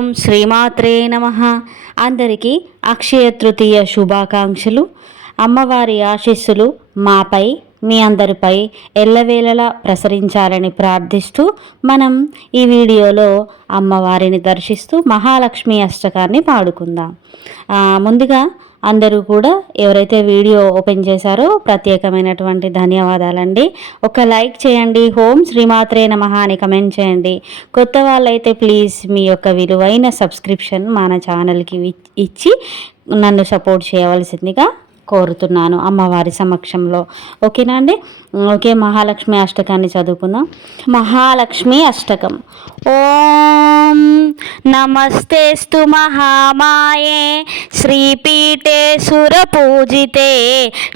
ఓం శ్రీమాత్రే నమః. అందరికీ అక్షయ తృతీయ శుభాకాంక్షలు. అమ్మవారి ఆశీస్సులు మాపై మీ అందరిపై ఎల్లవేళలా ప్రసరించాలని ప్రార్థిస్తూ మనం ఈ వీడియోలో అమ్మవారిని దర్శిస్తూ మహాలక్ష్మి అష్టకాన్ని పాడుకుందాం. ముందుగా అందరూ కూడా ఎవరైతే వీడియో ఓపెన్ చేశారో ప్రత్యేకమైనటువంటి ధన్యవాదాలండి. ఒక లైక్ చేయండి, ఓం శ్రీమాత్రే నమః అని కమెంట్ చేయండి. కొత్త వాళ్ళైతే ప్లీజ్ మీ యొక్క విలువైన సబ్స్క్రిప్షన్ మన ఛానల్కి ఇచ్చి నన్ను సపోర్ట్ చేయవలసిందిగా కోరుతున్నాను అమ్మవారి సమక్షంలో. ఓకేనా అండి? ఓకే, మహాలక్ష్మి అష్టకాన్ని చదువుకుందాం. మహాలక్ష్మి అష్టకం. ఓం నమస్తేస్తు మహామాయే శ్రీపీఠే సురపూజితే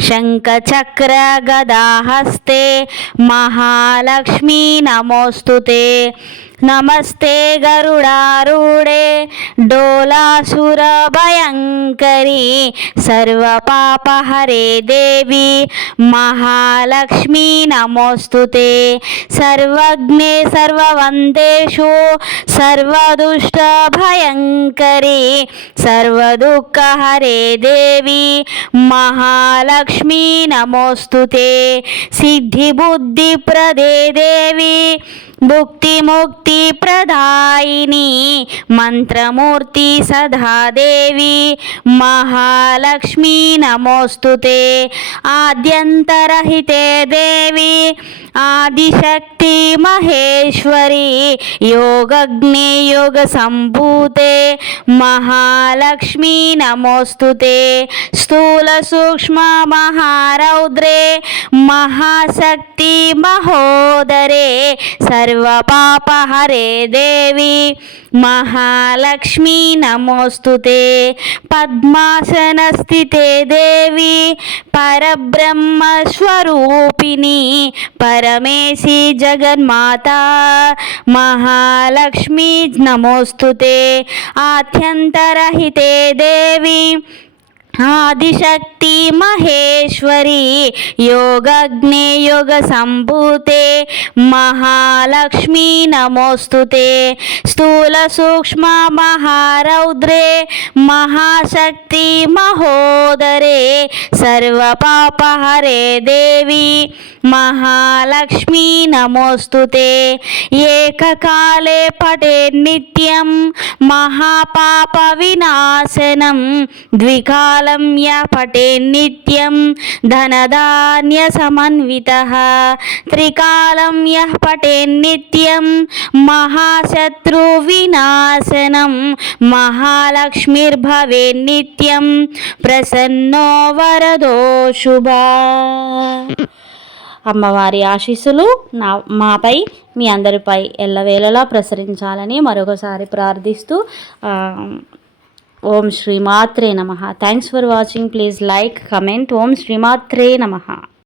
శంఖచక్ర గదాహస్తే మహాలక్ష్మీ నమోస్తుతే. నమస్తే గరుడారూఢే డోలాసురభయంకరీ సర్వపాపహరే దేవి మహాలక్ష్మీ నమోస్తుతే. సర్వజ్ఞే సర్వవందేషు సర్వదుష్టభయంకరీ సర్వదుఃఖహరే దేవి మహాలక్ష్మీ నమోస్తుతే. సిద్ధిబుద్ధిప్రదే దేవి భుక్తిముక్తి ప్రదాయిని మంత్రమూర్తి సదాదేవి మహాలక్ష్మీ నమోస్తుతే. ఆద్యంతరహితే దేవి ఆదిశక్తి మహేశ్వరి యోగజ్ఞే యోగ సంభూతే మహాలక్ష్మీ నమోస్తుతే. స్థూల సూక్ష్మ మహారౌద్రే మహాశక్తి మహోదరే సర్వపాపహరే దేవి మహాలక్ష్మీ నమోస్తుతే. పద్మాసనస్థితే దేవి పరబ్రహ్మస్వరూపిణి పరమేశి జగన్మాత మహాలక్ష్మీ నమోస్తుతే. ఆద్యంతరహితే దేవి ఆదిశక్తి మహేశ్వరి యోగజ్ఞే యోగ సంభూతే మహాలక్ష్మీ నమోస్తుతే. స్థూల సూక్ష్మ మహారౌద్రే మహాశక్తి మహోదరే సర్వపాపహరే దేవి మహాలక్ష్మీ నమోస్తుతే. ఏకకాలే పఠే నిత్యం మహాపాప వినాశనం ద్వికాలం యః పఠే నిత్యం ధనధాన్య సమన్వితః త్రికాలం యః పఠే నిత్యం మహాశత్రు వినాశనం మహాలక్ష్మిర్భవే నిత్యం ప్రసన్నో వరదో శుభా. అమ్మవారి ఆశీస్సులు మాపై మీ అందరిపై ఎల్లవేళలా ప్రసరించాలని మరొకసారి ప్రార్థిస్తూ ఓం శ్రీమాత్రే నమః. Thanks for watching. Please like, comment. ఓం శ్రీమాత్రే నమః.